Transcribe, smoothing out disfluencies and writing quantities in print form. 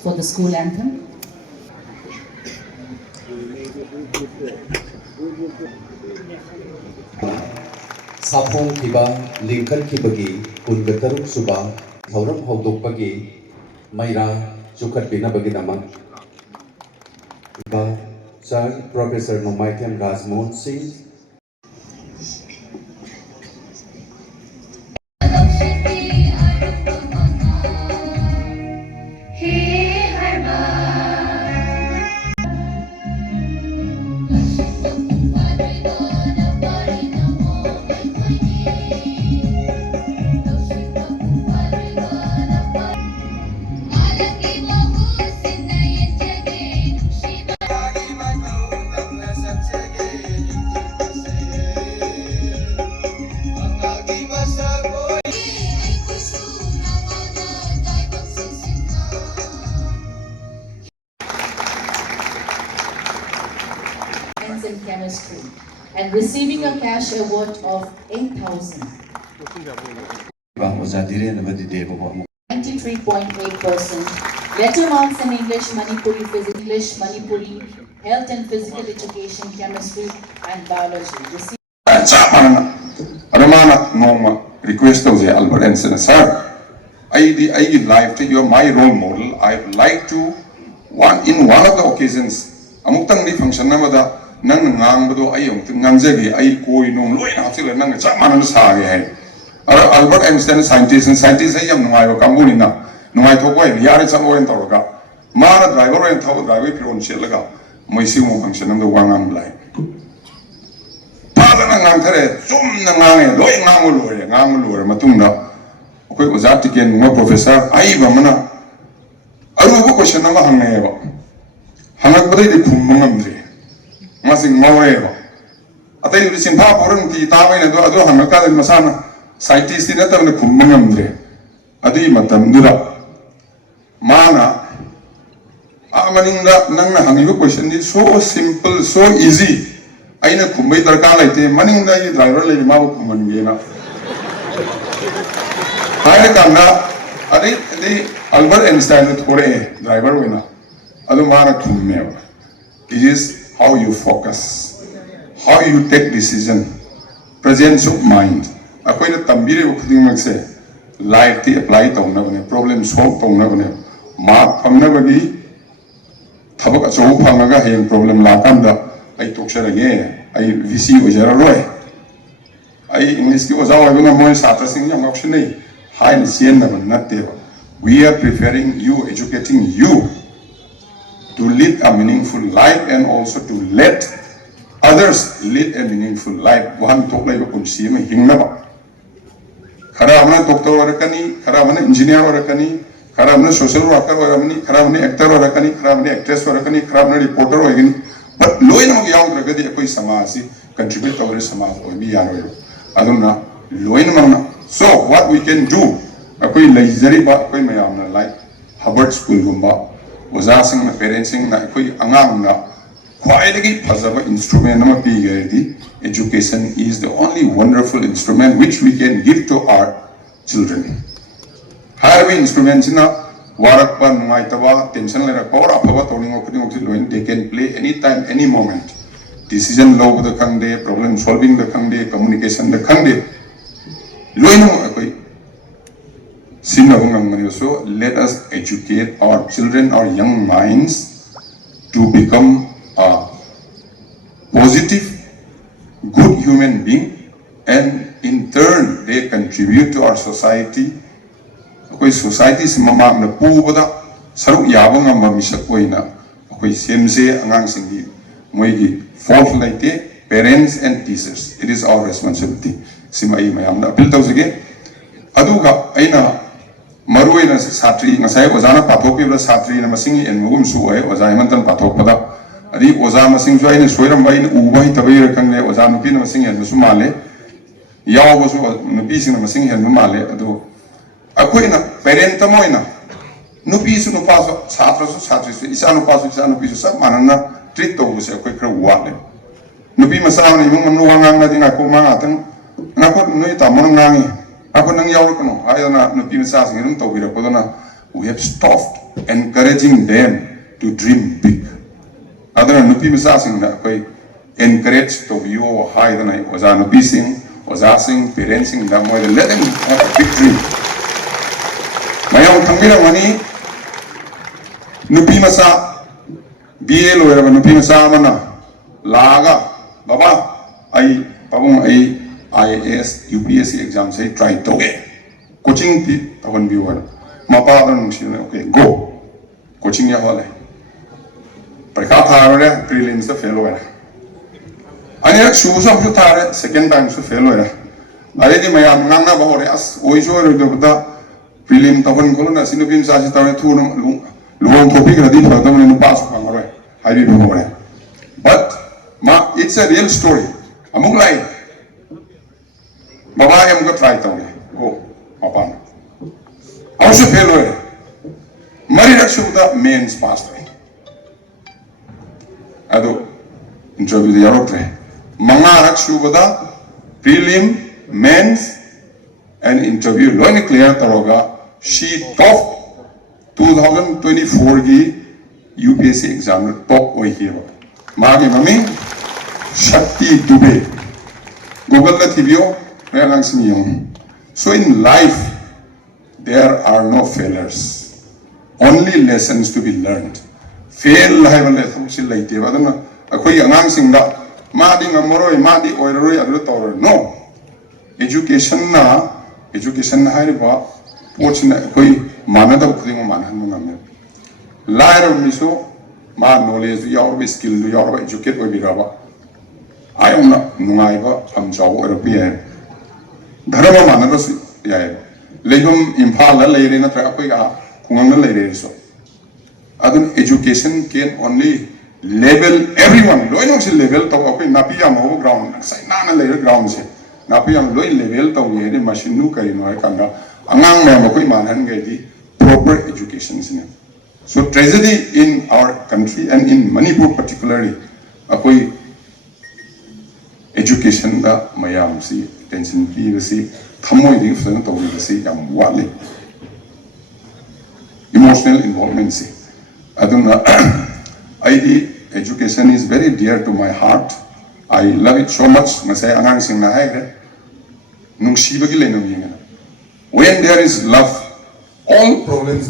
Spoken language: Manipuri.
for the school anthem. Sapong kiba lingkan kibagi kungataruk suba thauram haudok bagi maira chukat bina bagi namak ba Sir Professor Nomaitem Rajmohan Singh In chemistry and receiving a cash award of 8,000. 93.8%. Letter marks in English, Manipuri, Physics, Manipuri, Health and Physical Education, Chemistry and Biology. Request of Albert Einstein, sir. I life to you are my role model. I would like to in one of the occasions. Amutang ni function namada nang ngang bado ayong ngangjagi ay koi nung loy na hapsila nang chaman sa hai. Albert Einstein scientist ay yam nungai wa kambuni na nungai thokoi yari changoen tawga. Mara driver en thaw driver piron chelaga moisi mo function nam do wangam lai. Pada nang thare chum nang loy ngang loy matungda koi oza tiken mo professor ai ba mana aru ko question nama hangai ba. Hangak beri di kumangam masing ngawai ba. Atau di simpah orang di tahu ini ado hangak ada masana scientist ini tahu ni kumangam ado i matam dura mana amaninga nang na hangiku question ni so simple so easy aina kumbai terkala itu maninga i driver lagi mau kuman gina. Hai karena adi Albert Einstein itu kore driver wina. Ado mana kummewa. It is how you focus, how you take decision, presence of mind. Ako ina tambiri ko kuting magse life ti apply tong na bane problem solve tong na bane mark pang na bagi thabak acho phangaga heng problem la kamda ai toksha lagi ai VC ojara roy ai English ki ojawa bana moi satra sing yang option nei high sien na ban natte we are preparing you, educating you to lead a meaningful life and also to let others lead a meaningful life. Wahan talk lai bakun siya may hingna ba. Kara mana doctor warakani, kara mana engineer warakani, kara mana social worker warakani, kara mana actor warakani, kara mana actress warakani, kara mana reporter warakani. But loy na magyawag ragadi ako'y samasi contribute to our samasi o biyan wayo. Aduna loy na mga. So what we can do? Ako'y laizari ba ako'y mayam na like Harvard School gumba. Wazasing na parentsing na ako'y angang na khwaidagi phazaba instrument na mapigay education is the only wonderful instrument which we can give to our children. Harbi instrument na warak pa nungai tawa tension lera kora apaba toning opening of they can play anytime any moment. Decision law the kangde, problem solving the kangde, communication the kangde. Loino ako'y so let us educate our children, our young minds to become a positive, good human being, and in turn they contribute to our society. Ako'y society si mama na pubada saruk yabang ang mamisak ko na ako'y semse angang singi mo'y fourth laite parents and teachers. It is our responsibility. Si mayam na apil tau sige aduga ay na Marui na satri ngasay ozana pathok pibla satri na masingi en mugum suai ozai mantan pathok pada adi oza masing suai ni soiram bai ubai tabai rakang le oza nupi na masing en musumale yaw bosu nupi sing na masing en mumale adu akoi na parent tamoy na nupi su nupa so satri su isa nupi su sab manana treat to buse akoi kra wale nupi masaw ni mung nuwangang na din ako mga atang nako nui tamon ngangi. Ako nang yaw ko no, ayaw na nupi sa singin to biro ko na we have stopped encouraging them to dream big. Other nupi masa sing na koi encourage to view high than I was a nupi sing, was asking parents sing that more let them have a big dream. Mayang kambira mani nupi masa BA lawyer nupi masa mana laga baba ai pabung ai IAS UPSC exam say try to get coaching pi tavan viewer mapa dan okay go coaching ya hole parikha thare prelims se fail hoya ane shubusam su thare second time su fail hoya are di mayam nganga ba hore as oiso re do da prelim tavan kolona sinupim sa si tare thu luang topic ra di pha tavan nu pass ngare hai bi hore but ma it's a real story among lai baba em ko try to go apa also fail hoya mari raksu da mains pass ado interview the yarotre manga raksu bada prelim mains and interview loine clear taroga she top 2024 gi UPSC exam top oi hiyo magi mami Shakti Dubey Google la tibio melang siniyong so in life there are no failures only lessons to be learned fail hai wala thumsi laite badana akoi angang singda madi ngamoroi madi oiroi adu tor no education na hai ba pochna koi manada khuding manhan ngam laira miso ma knowledge yaw be skill yaw ba educate oi biraba ayong nungai ba ham jaw oi pi hai dharma manada si ya legum imphal la leire na tra koi ga kungang na leire so adun education can only level everyone loinong si level to koi napiyam ho ground sai na na leire ground se napiyam loi level to ye ni machine nu kai no kanga angang me ma koi manhan ge di proper education sine so tragedy in our country and in Manipur particularly akoi education da mayam si attention pi si thamoi di flan to ni si yam wale emotional involvement si aduna ID education is very dear to my heart I love it so much masai angang sing na hai nung shibagi lenong yinga when there is love all problems